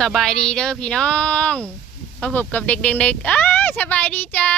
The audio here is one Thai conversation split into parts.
สบายดีเด้อพี่น้องมาพบกับเด็กๆเด็กๆอ้ายสบายดีจ้า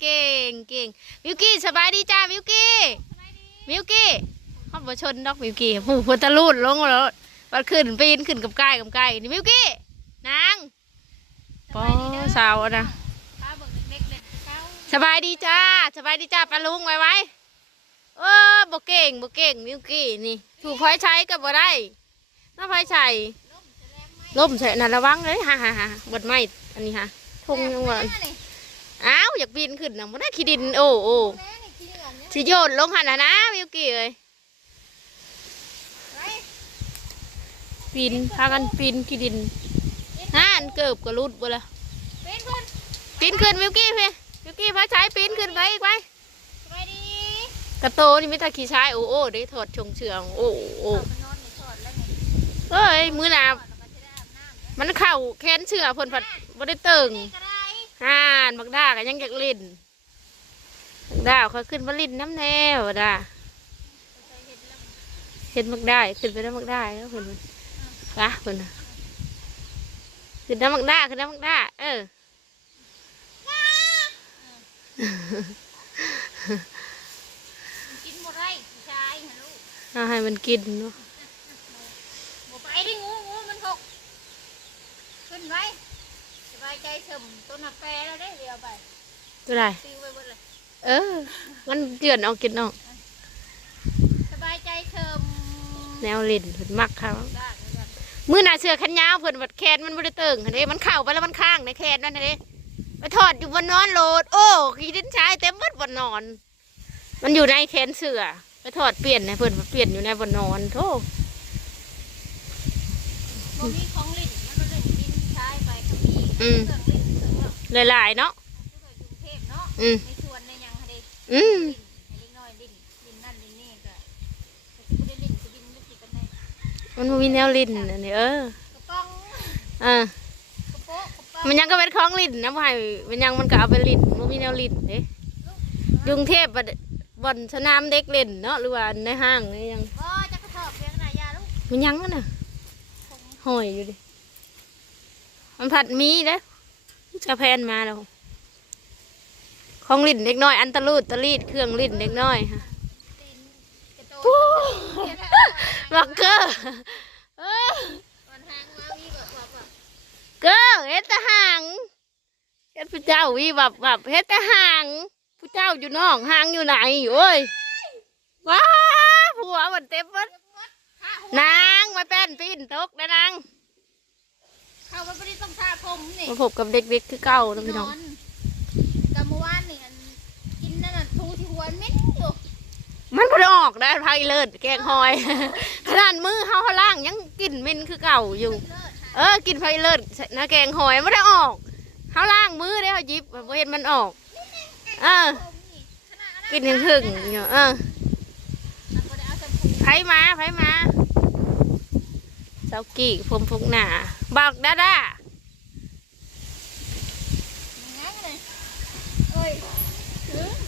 เก่งเก่งมิวกี้สบายดีจ้ามิวกี้มิวกี้ข้าบชนดอกมิวกี้ผู้พุทธลูดลงแล้ววัดขึ้นปีนขึ้นกับกายกับกายนี่มิวกี้นางปอสาวอะนะข้าวเบิกเล็กๆเลยข้าวสบายดีจ้าสบายดีจ้าปลาลุงไว้ไว้เออบ่เก่งบ่เก่งมิวกี้นี่ถูกพลอยใช้กับบ่ได้น้าพลอยใช้ ล่มจะแรงไหมล่มใส่น่ะระวังเลยฮ่าฮ่าฮ่าบดไม้อันนี้ฮะทงยังว่าแม่นี่อ้าวอยากปีนขึ้นนะมันได้ขี้ดินโอ้โอ้แม่นี่กินเหลืองเนี่ยสิโยนลงหันน่ะนะวิวกี้เอ้ยไรปีนพากันปีนขี้ดินฮ่านเกิบก็รุดบ่ละเป็นคนปีนขึ้นวิวกี้พี่วิวกี้พาใช้ปีนขึ้นไปอีกไปสบายดีกระโตนี่ไม่ตาขี้ชายโอ้โอ้ได้ถอดชงเชืองโอ้โอ้ออกมานอนในสอดแล้วไงเอ้ยมือหนาสอดแล้วก็จะได้อาบน้ำแล้ว มันเข่าแขนเชือเพิ่นผัดบ่ได้เติงนี่ก็ได้ห่านบักด้าก็ยังอยากเล่นบักด้าเขาขึ้นมาลิ้นน้ำแนวด้าเคยเห็นแล้วเห็นมักได้ขึ้นไปได้มักได้แล้วเพิ่นปะเพิ่นน่ะขึ้นน้ำมักได้ขึ้นน้ำมักได้เออกินหมดไรผู้ชายฮะลูกเอาให้มันกินเนาะ บ่ไปดิงูงูมันหกขึ้น ไว้สบายใจเสมต้นหักแปรแล้วได้เดียวไปตัวไรติวไปหมดเลยเออ มันเดือนออกกินออก สบายใจเสมแนวลิ้นเพิ่นมักเขาได้ได้มือหน้าเสือขันยาวเพิ่นบัดแขนมันบ่ได้เติงหั่นเด้มันเข้าไปแล้วมันข้างในแขนนั่นหั่นเด้ไปถอดอยู่บนนอนโหลด โอ้ขี้ดินชายเต็มหมดบนนอน มันอยู่ในแขนเสือไปถอดเปลี่ยนให้เพิ่นเปลี่ยนอยู่ในบนนอนโธ่บ่มีของลิ้นมันก็เลยลิ้นชายไปก็มี อืมเครื่องลิ้นเครื่องแบบหลายๆเนาะที่ว่าอยู่กรุงเทพเนาะอืมในชวนในหยังฮะเด้อืมลิ้นให้เล็กน้อยลิ้นลิ้นนั่นลิ้นนี่ก็ก็สิบ่ได้ลิ้นก็ลิ้นไม่ติดกันได้มันบ่มีแนวลิ้นอันนี้เออกระป๋องอ่ากระโปะกระป๋องมันยังก็เป็นของลิ้นนะพ่ายมันยังมันก็เอาไปลิ้นมันมีแนวลิ้นเด้กรุงเทพบ่ได้บ่อนสนามเด็กเล่นเนาะหรือว่าในห้างนี่ยังอ๋อจะกระสอบเพียงขนาดยาลูกมันยังนั่นน่ะคงห้อยอยู่ดิ มันผัดมีเด้กระแพนมาแล้วของลิ้นเด็กน้อย อันตะลูดตะลีดเครื่องลิ้นเด็กน้อยค่ะตีนกระโตโอ้นบักเกอร์เออวันหางมามีแบบแบบแบบเกอร์เฮ็ดตะหางเฮ็ดพระเจ้าวีบับบับเฮ็ดตะหางผู้เจ้าอยู่นอกหางอยู่ไหนโอ้ยว้าผัวมันเต็มหมดนางมาแป้นปีนตกนะนาง เข้ามันไม่ได้ต้องท่าผมนี่มาพบกับเด็กๆคือเก่านะพี่น้องนกับเมื่อวานนี่อันกินนั่นน่ะทูที่หัวเหม็นอยู่มันพอได้ออกได้พายเลิศแกงหอยขนาดมือเฮาเฮาล่างยังกลิ่นเหม็นคือเก่าอยู่เลิศค่ะเออกินไฟเลิศนะแกงหอยไม่ได้ออกเฮาล่างมือได้เฮาหยิบบ่เห็นมันออกเออผมนี่ขนาดนั้นกินยังหึงอยู่เออมันบ่ได้เอาแชมพูไผมาไผมา เจ้ากี่ผมพกหน้าบอกดาดางั้นเลยเอ้ย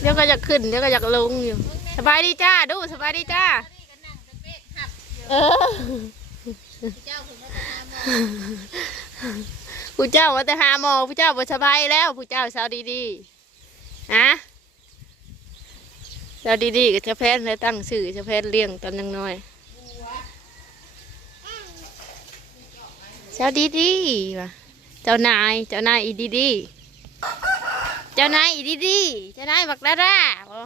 เดี๋ยวก็จะขึ้นเดี๋ยวก็จะลงอยู่ สบายดีจ้าดูสบายดีจ้านี่ก็นั่งกันเบ็ดหับอยู่เออเจ้าถึงก็จะทำเลยผู้เจ้าว่าแต่หาหมอผู้เจ้าบ่สบายแล้วผู้เจ้าสาวดีๆฮะสาวดีๆก็จะแพทย์เลยตั้งชื่อจะแพทย์เลี้ยงตอนยังน้อย สาวดีๆว่ะเจ้านาย เจ้านายอีดีๆเจ้านายอีดีๆเจ้านายบักดาดาบ่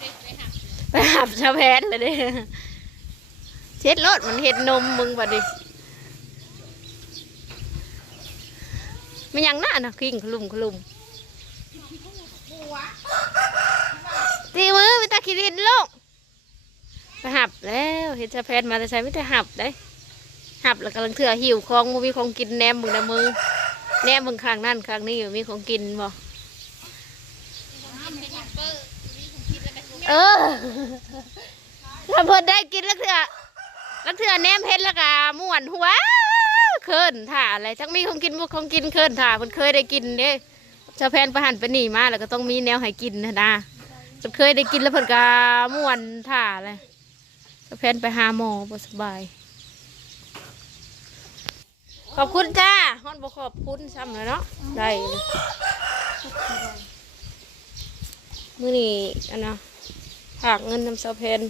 ไปหับไปหับชาแพทย์เลยเด้เช็ดรถมันเห็ดนมมึงบัดดิมันยังน่านะคิงขลุมขลุมตีมือมิตาคิรินลูกไปหับแล้ว เห็นชาแพทย์มาแต่ใช้ไม่ได้หับได้ หับแล้วกำลังเถื่อหิวของมีของกินแนมมึงนะมือแนมมึงข้างนั่นข้างนี้อยู่มีของกินบ่เป็นแฮมเบอร์นี่ผมคิดแล้วนะเออถ้าเพิ่นได้กินแล้วเถื่อแล้วเถื่อแนมเห็นแล้วก็ม่วนหัวเคินถ่าอะไรทั้งมีของกินบ่ของกินเคินถ่าเพิ่นเคยได้กินเด้ชาวแพนประหันไปหนีมาแล้วก็ต้องมีแนวให้กินนะนะเพิ่นเคยได้กินแล้วเพิ่นก็ม่วนถ่าเลยชาวแพนไปหาหมอบ่สบาย ขอบคุณจ้าฮอนบ่ขอบคุณซ้ำเลยเนาะได้เลยมื้อนี้อันนะฝากเงินนำเสาเพน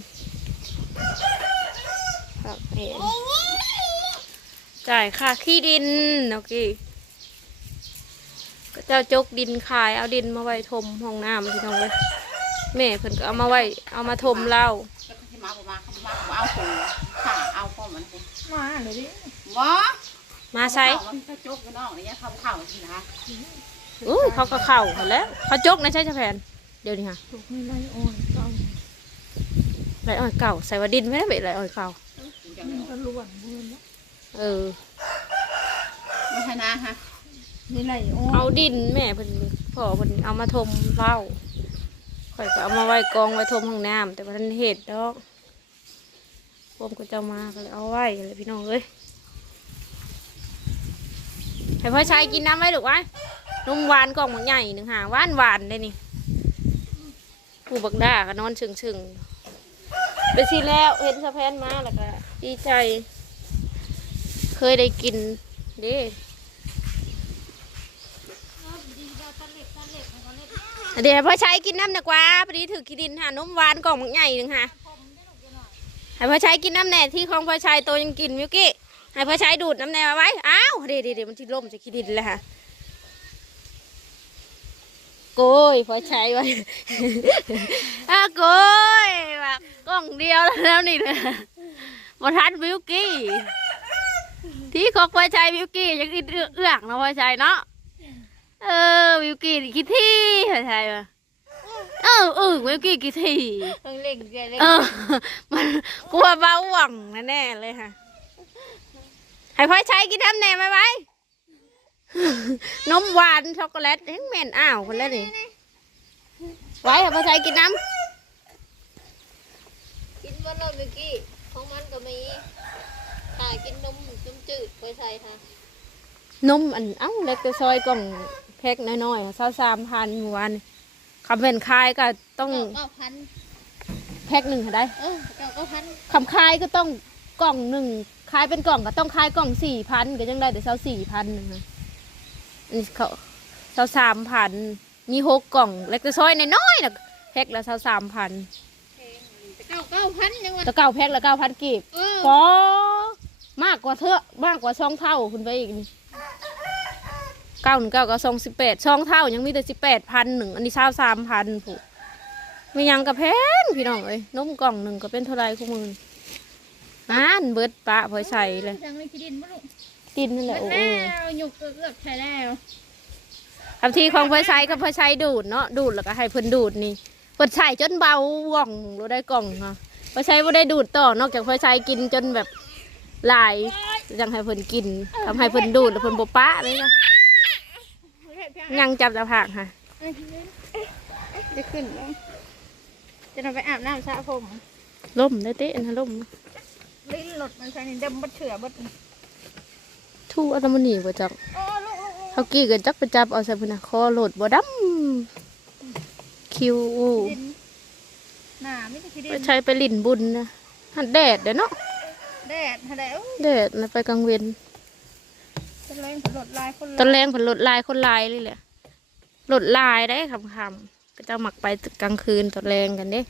ฝากเองจ่ายค่าขี้ดินเนาะกี้ก็เจ้าจกดินขายเอาดินมาไว้ทมห้องน้ำพี่น้องเลยแม่เพิ่นก็เอามาไว้เอามาทมเหล้าก็ที่มาบอกมาเขามาบอกเอาหูขาเอาพ่อมันสิมาเลยดิบ่ มาใส่มันก็จกกันนอกนี่เขาเข้าสินะอุ้ยเขาก็เข้าหั้นแหล้วเขาจกนะใช่ชะแผนเดี๋ยวนี้ค่ะถูกไม่ไล่อ่อนก็ไรอ้อยเก่าใส่ว่าดินไม่ได้เป็นไรอ้อยเก่าจังมันก็ล้วนเบือนแล้วเออไม่ใช่นะฮะนี่ไล่อ่อนเอาดินแม่เพิ่นพ่อเพิ่นเอามาทมเหล้าข่อยก็เอามาไว้กองไว้ทมห้องน้ำแต่ว่าท่านเห็ดดอกผมก็จะเอามาก็เลยเอาไว้เลยพี่น้องเอ้ย ให้พ่อชายกินน้ำไว้หรือวะนมหวานกล่องมันใหญ่หนึ่งหาหวานหวานได้นี่ผู้บักด้าก็นอนชึงชึงไปสิแล้วเห็นสะแพนมาแล้วก็ดีใจ เคยได้กินด้เดี๋ยวพ่อใช้กินน้ำดีกว่าพอดีถือกินดินหานมหวานกล่องมันใหญ่หนึ่งค่ะให้พ่อใช้กินน้ำแหน่ที่ของพ่อช้ตัวยังกินมิวกี้ ให้พ่อใช้ดูดน้ำแหน่มาไว้ อ้าวเดี๋ยวเดี๋ยวมันที่ล่มจะขี้ดินแล้วค่ะโกยพ่อใช้ไว้อ้าวโกยแบบกล่องเดียวแล้วนี่เลยมาทันมิวกี้ ที่ของพ่อใช้มิวกี้ยังอินเอื้องนะพ่อใช้เนาะ เออวิวกี้นี่กี่ที่ใช่ปะเออเออวิวกี้กี่ที่ต้องเล่งเล่งเออมันกลัวเบาหวังแน่ๆเลยค่ะ ให้พ่อใช้กินน้ำแหน่ไหมไว้นมหวานช็อกโกแลตเฮ้ยแม่นอ้าวคนละนี่ไว้ให้พ่อใช้กินน้กินวันเราเมื่อกี้ของมันก็มีตากินนมนมจืดไปใส่ค่ะำนมอันเอ้าเล็กแต่ซอยกล่องแพ็คน้อยๆเศร้าสามพันเมื่อวานคำเป็นคายก็ต้องเก้าพันแพ็คหนึ่งค่ะได้เออเก้าเก้าพันคำคายก็ต้องกล่องหนึ่ง คายเป็นกล่องก็ต้องคายกล่องสี่พันก็ยังได้แต่เท่าสี่พันนึงนะอันนี้เขาเท่าสามพันมีหกกล่องเล็กแต่ซอยน้อยๆนะแพ็คละเท่าสามพันเก้าเก้าพันยังวะแล้วเก้าแพ็คละเก้าพันกีบเออพอมากกว่าเท่ามากกว่าสองเท่าคุณไปอีกนี่เก้าหนึ่งเก้าก็สองสิบแปดสองเท่ายังมีแต่สิบแปดพันหนึ่งอันนี้เท่าสามพันผูกไม่ยังกับแพงพี่น้องเอ้ยนมกล่องหนึ่งก็เป็นเท่าไรคู่มือ อ่านเบิดปะพอใส่เลยจังเลยกินดินบ่ลูกกินนั่นแหละโอ้โหแล้วหยุกเกือบใช่แล้วทำทีของพอใช้ก็พอใช้ดูดเนาะดูดแล้วก็ให้เพิ่นดูดนี่เพิ่นใส่จนเบาว่องรู้ได้กล่องค่ะพอใช้ไม่ได้ดูดต่อนอกจากพอใช้กินจนแบบลายยังให้เพิ่นกินทำให้เพิ่นดูดแล้วเพิ่นบปะเลยนะยังจับจะผักค่ะจะขึ้นแล้วจะนำไปอาบน้ำสระผมล่มได้เตะนะล่ม ลิ้นหลดมันใส่ในดำบัดเฉื่อบัดทู่อัตมนีบ่จักโอ้ลูกลูกลูกเขากี้ก็จักไปจับเอาใส่พุ่นน่ะคอโหลดบ่ดำคิวดินหนาไม่ใช่ขี้ดิไปนใช้ไปลิ่นบุญนะหัดแดดเด้อเนาะแดดแดดแดดนะไปกลางเวนเป็นแรงผลดลายคนตอนแรงผลลดลายคนลายเลยแหละลดลายได้คำคำๆก็จะหมักไปกลางคืนตอนแรงกันเด้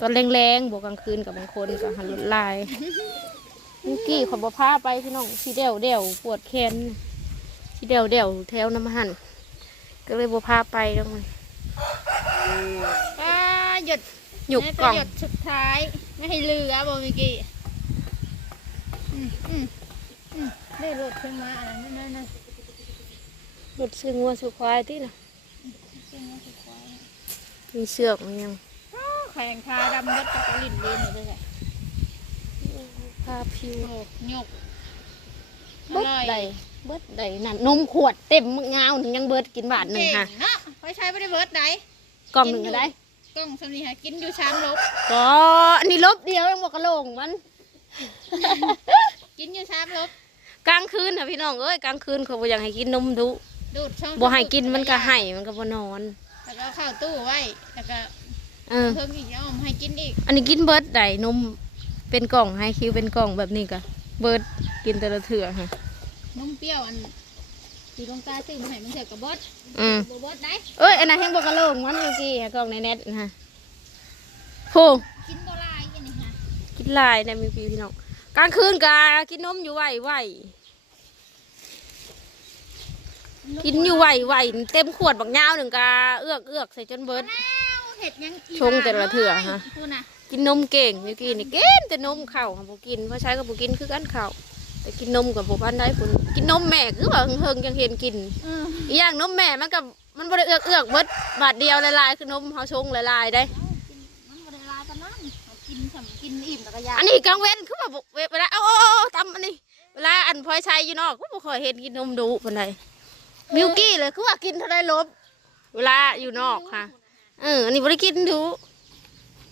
ตอนแรงๆบวกกลางคืนกับบางคนก็หันลดลายเมื่อกี้ขอบผ้าไปพี่น้องสีเดวเดวปวดแขนสีเดวเดวแถวน้ำหันก็เลยบัวพาไปตรงนี้อ่าหยุดหยุกกล่องหยุดสุดท้ายไม่ให้เรือบอกเมื่อกี้อืมอืมอืมได้รถขึ้นมาอะไรนั่นนั่นนั่นรถซื้องัวซื้อควายที่น่ะขึ้นมาสุดท้ายมีเสือกมันยัง อ้าวแข่งคาดำรถจักรลินเวียนอยู่ด้วยไงพาพิวโอ้หยกอเบิดร่อยใดเบิดใดนั่นนมขวดเต็มเงาหนึ่งยังเบิดกินบาทหนึ่งเก่งค่ะเนาะไฟใช้ไม่ได้เบิร์ดไหนกล่องหนึ่งก็ได้กล้องสำนีค่ะกินอยู่ชามลบก็อันนี้ลบเดียวยังบอกกระโหลงมัน กินอยู่ชามลบกลางคืนนะพี่น้องเอ้ยกลางคืนเขาบ่อยากให้กินนมดุดูดช่องบ่ให้กินมันก็ให้มันก็บ่นอนแล้วก็เข้าตู้ไว้แล้วก็ เออ เพิ่มอีกอ้อมให้กินอีกอันนี้กินเบิร์ดได้นมเป็นกล่องให้คิวเป็นกล่องแบบนี้ก็เบิร์ดกินแต่ละเถื่อค่ะนมเปรี้ยวอันสีลงตาซื้อมาให้มันเสียกับบดอืมบบดได้เอ้ยอันนั้นแห้งบกกระโหลกมันมิวกี้อะกล้องในเน็ตนะฮะโหกินโบราณกันนี่ค่ะกินลายนะมิวกี้พี่น้องกลางคืนกากินนมอยู่ไหวไหวกินอยู่ไหวไหวเต็มขวดบักยาวหนึ่งกาเอื้อกเอื้อกใส่จนเบิดอ้าว เห็ดยังอีชงแต่ละเถื่อฮะ พูดนะกินนมเก่งมิวกี้นี่เก่งแต่นมเข่าค่ะบุกินเพราะใช้กับบุกินคือกันเข่าแต่กินนมกับบุพันได้ผลกินนมแม่คือว่าเฮิงๆยังเห็นกิน เอออีกอย่างนมแม่มันกับมันบ่ได้เอือกเอือกเบิดบาทเดียวละลายคือนมเฮาชงละลายได้มันโบราณปานนั้นเอากินสำกินอิ่มแล้วก็ยาอันนี้กลางเว้นคือว่าบ่เวลาเอาเอาเอาเอาตำอันนี้ เวลาอันพลอยชัยอยู่นอกก็บ่ค่อยเห็นกินนมดุปานใดมิวกี้เลยคือว่ากินเท่าไรลบ เวลาอยู่นอกค่ะ เอออันนี้บ่ได้กินดุ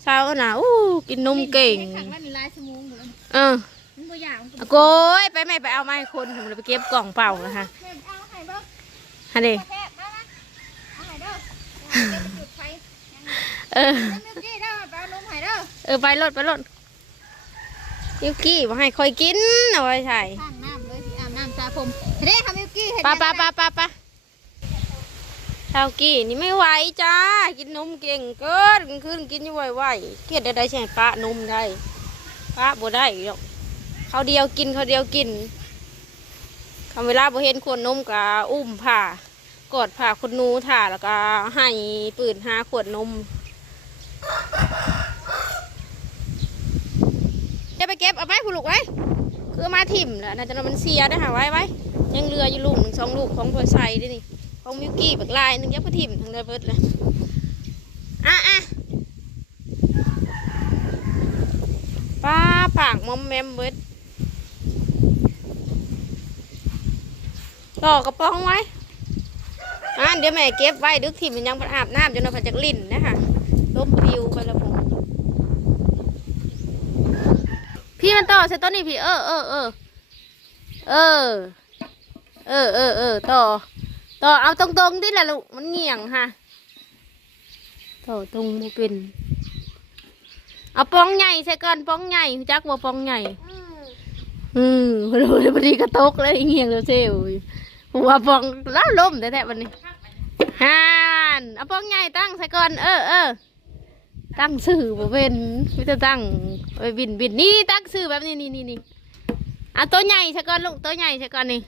เช้าน่ะอู้กินนมเก่งขังว่านี่ลายชั่วโมงอยู่แล้วเออมันตัวอย่างมันก็อะโกยไปแม่ไปเอามาให้คนผมเลยไปเก็บกล่องเปล่านะคะเฮ็ดเอาให้เบิ่งฮะเด้แทบมาเอาให้เด้อเอาให้จุดไฟเออแล้วมิวกี้เด้อไปเอานมให้เด้อเออไปรถไปรถมิวกี้บ่ให้คอยกินเอาไว้ใส่ข้างน้ำเลยสิอาบน้ำสระผมเด้ค่ะมิวกี้เห็นปะปะปะปะปะ เท่ากี้นี่ไม่ไหวจ้า กินนมเก่งเกินกลางคืนกินอยู่ไหวๆเกลียดได้ได้ใช่ปะนมได้ปะบ่ได้หรอกเขาเดียวกินเขาเดียวกินคำเวลาบ่เห็นขวดนมก็อุ้มผ่ากอดผ่าคนนูถ่าแล้วก็ให้ปืนหาขวดนมจะไปเก็บเอาไว้ผู้ลูกไว้คือมาถิ่มแหละน่าจะนำมันเสียได้หาไว้ไว้ยังเรืออยู่ลูกหนึ่งสองลูกของพลอยไซด้วยนี่ ของมิวกี้บักลายหนึ่งยักษ์พทิมทางเดเบิร์ดเลยอะอะป้าปากมอมแมมเบิร์ดต่อกระป๋องไว้อะเดี๋ยวแม่เก็บไว้ดึกทิมมันยังบ่อาบน้ำจนเราผัดจากลิ่นนะคะล้มปิวไปแล้วผมพี่มันต่อใส่ต้นนี่พี่เออเออเออเออเออเออเออต่อ ต่อเอาตรงๆที่ละลูกมันเงี่ยงฮะต่อตรงบ่เป็น เอาปองใหญ่ใส่ก่อนปองใหญ่จักว่าปองใหญ่ อืมพอดูพอดีกระตกเลยเงี่ยงแล้วเซลล์หัวปองแล้วล้มแท้ๆวันนี้ฮานเอาปองใหญ่ตั้งใส่ก่อนเออเออตั้งสื่อบ่เป็นมิจะตั้งไปบินบินนี่ตั้งสื่อแบบนี้นี่นี่นี่เอาตัวใหญ่ใส่ก่อนลูกตัวใหญ่ใส่ก่อนนี่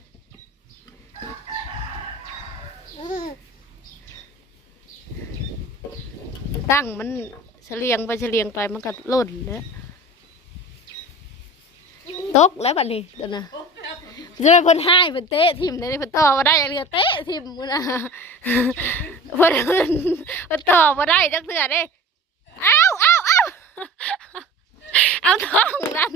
ตั้งมันเฉลียงไปเฉลียงไปมันก็ล่นแล้วตกแล้วบัดนี้เดี๋ยวนะจะไปเพิ่นให้เพิ่นเตะทิมได้เพิ่นต่อมาได้เดียเตะทิมมึงนะเพิ่นเพิ่นเพิ่นต่อมาได้จักเสือเด้เอ้าเอ้าเอ้าเอาท้องนั่น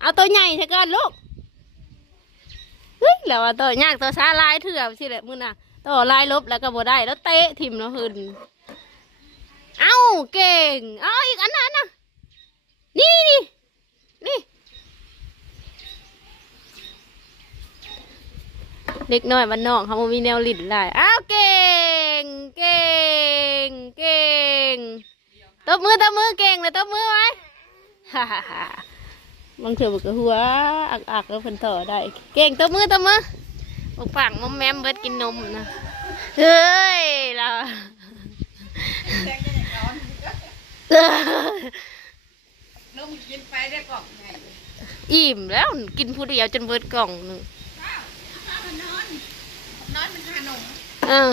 เอาตัวใหญ่ใช่ก่อนลูก เฮ้ยแล้วว่าตัวยากตัวช้าลายเถื่อสิแหละมึงน่ะตัวลายลบแล้วก็บ่ได้แล้วเตะทิมแล้วหึนเอ้าเก่งเอาอีกอันนั้นน่ะนี่นี่นี่เด็กน้อยมันนอกเขาบ่มีแนวหลินลายอ้าวเก่งเก่งเก่งตบมือตบมือเก่งเลยตบมือไว้ฮ่าฮ่าฮ่า บางเถื่อบอกหัวอักอักแล้วเพิ่นต่อได้ เก่งตัวมือตัวมือบอกปากมอมแมมเบิดกินนมนะเฮ้ยเราเออนมกินไปได้กล่องไงอิ่มแล้วกินผู้เดียวจนเบิดกล่องหนึ่งข้าวมันนอนนอนมันหานมเออ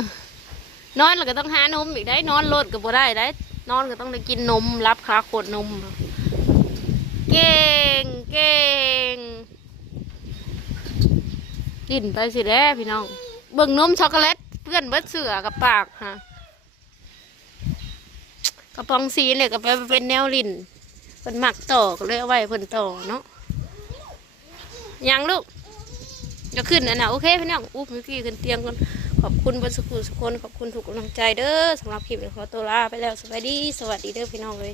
นอนแล้วก็ต้องหานมอีกได้ นอนรถก็บ่ได้ได้ นอนก็ต้องได้กินนมรับคาขวดนม เก่งเก่ง กินไปสิแด้พี่น้อง เบิ่งนมช็อกโกแลตเพื่อนเบิดเสือกับปากฮะกระป๋องสีเนี่ยก็ไปเป็นแนวลินเพิ่นหมักต่อก็เลยเอาไว้เพิ่นต่อเนาะยังลูกจะขึ้นอันน่ะโอเคพี่น้องอู้เมื่กี้ขึ้นเตียงก่อนขอบคุณบรสุขุสุกคนขอบคุณทุกกำลังใจเด้อสำหรับคลิปนี้ขอตัวลาไปแล้วสวัสดี สวัสดีเด้อพี่น้องเลย